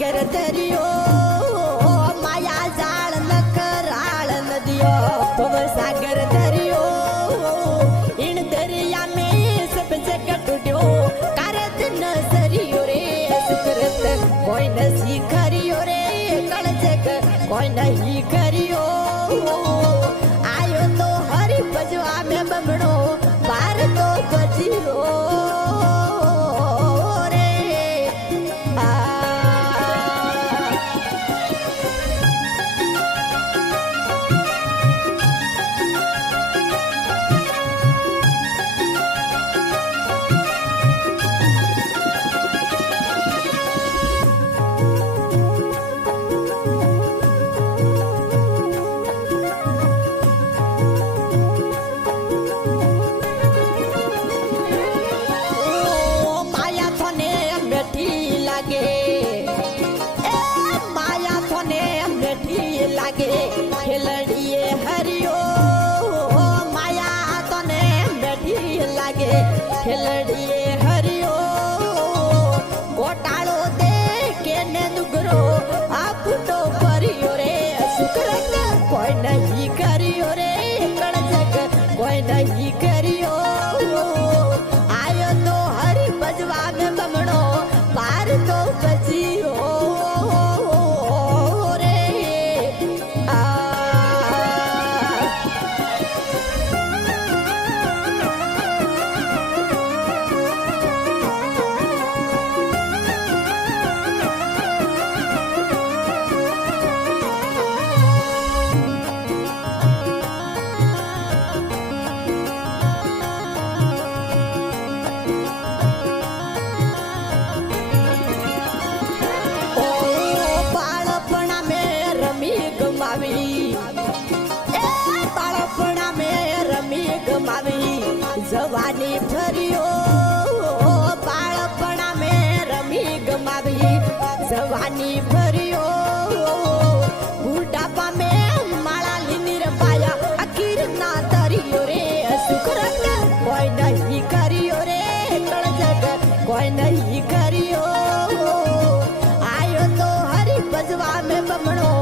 सागर दरियो माया जाल न कराल नदियो भव सागर दरियो इन दरिया में सब जग टूटो कारत न सरियो रे सुकृत कोई न सीखरियो रे कण जग कोई नहीं करियो आयो तो हरि बजवा में बमणो बार तो बजियो खेलड़िए हरियो माया तने बैठी लागे खेलड़िए हरियो गोटाळो दे के ने दुगरो आप तो परियो रे सुकरत कोई नहीं करियो रे कण जग कोई नहीं करियो आयो तो हरि बजवा में बमणो पार तो बजियो बाळपणा में रमी गमावी जवानी भरियो बाळपणा में रमी गमावी जवानी भरियो बुढ़ापा में माला लिनिर पाया आखिर ना तरियो रे सुखरत कोई नहीं करियो रे कण जग कोई नहीं करियो आयो तो हरि बजवा में बमणो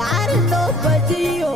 पार तो बजियो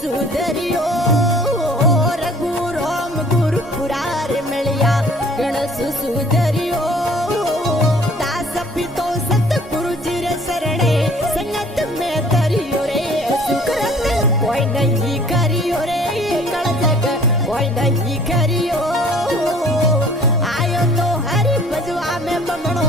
सुधरियो रघु राम गुरु पुरार मिलिया गणस सुधरियो दास पितो सतगुरु जी रे शरणे संगत में तरियो रे सुकृत कोई नहीं करियो रे कण जग कोई नहीं करियो आयो तो हरि बजवा में बमणो